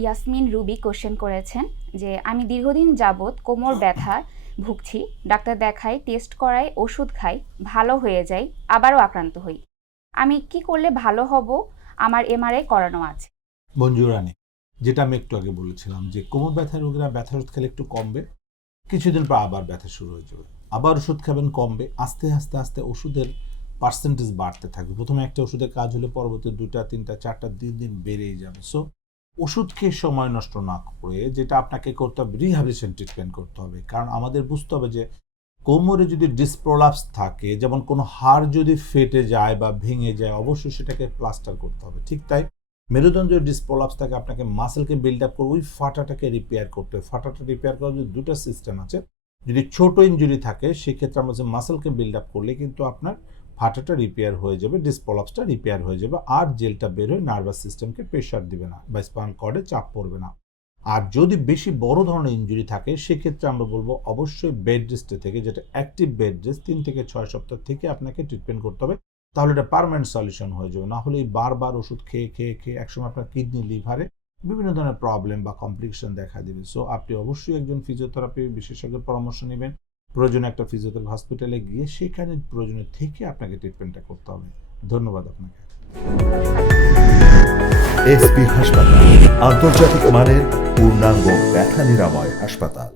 Yasmin Ruby question করেছেন যে আমি দীর্ঘদিন যাবৎ কোমর ব্যথা ভুগছি, ডাক্তার দেখাই, টেস্ট করাই, ওষুধ খাই, ভালো হয়ে যাই, আবারও আক্রান্ত হই। আমি কি করলে ভালো হব? আমার এমআরআই করানো আছে। মঞ্জু রানী, যেটা আমি একটু আগে বলেছিলাম যে কোমর ব্যথা রোগীরা ব্যথার ওষুধ খেলে একটু কমবে, কিছুদিন পর আবার ব্যথা শুরু হয়ে যাবে, আবার ওষুধ খাবেন, কমবে, আস্তে আস্তে আস্তে ওষুধের পার্সেন্টেজ বাড়তে থাকবে। প্রথমে একটা ওষুধের কাজ হলে পরবর্তী 2টা 3টা 4টা দিন দিন বেড়েই যাবে। সো ওষুধ খেয়ে সময় নষ্ট না করে যেটা আপনাকে করতে হবে, রিহ্যাবিলিটেশন ট্রিটমেন্ট করতে হবে। কারণ আমাদের বুঝতে হবে যে কোমরে যদি ডিসপ্রোলাপস থাকে, যেমন কোনো হাড় যদি ফেটে যায় বা ভেঙে যায়, অবশ্যই সেটাকে প্লাস্টার করতে হবে। ঠিক তাই মেরুদণ্ডের ডিসপ্রোলাপস থাকে, আপনাকে মাসেলকে বিল্ড আপ করে ওই ফাটাটাকে রিপেয়ার করতে হবে। ফাটাটা রিপেয়ার করার জন্য 2টা সিস্টেম আছে। যদি ছোট ইনজুরি থাকে সেক্ষেত্রে আমরা যে মাসেলকে বিল্ড আপ করলে কিন্তু আপনার ফাটাটা রিপেয়ার হয়ে যাবে, ডিসপ্রোলাপসটা রিপেয়ার হয়ে যাবে, আর জেলটা বের হয়ে নার্ভাস সিস্টেমকে প্রেশার দিবে না বা স্পাইনাল কর্ডে চাপ পড়বে না। আর যদি বেশি বড় ধরনের ইনজুরি থাকে সেক্ষেত্রে আমরা বলবো অবশ্যই বেড রেস্টে থেকে, যেটা অ্যাক্টিভ বেড রেস্ট, 3 থেকে 6 সপ্তাহ থেকে আপনাকে ট্রিটমেন্ট করতে হবে। তাহলে এটা পার্মানেন্ট সলিউশন হয়ে যাবে। না হলে বারবার ওষুধ খেয়ে খেয়ে খেয়ে একসময় আপনার কিডনি, লিভারে বিভিন্ন ধরনের প্রবলেম বা কমপ্লিকেশন দেখা দেবে। সো আপনি অবশ্যই একজন ফিজিওথেরাপি বিশেষজ্ঞের পরামর্শ নেবেন। প্রয়োজনে একটা ফিজিওথেরাপি হসপিটালে গিয়ে সেখানে প্রয়োজনে থেকে আপনাকে ট্রিটমেন্টটা করতে হবে। ধন্যবাদ আপনাকে। এসপি হাসপাতাল, আন্তর্জাতিক মানের পূর্ণাঙ্গ ব্যথা নিরাময় হাসপাতাল।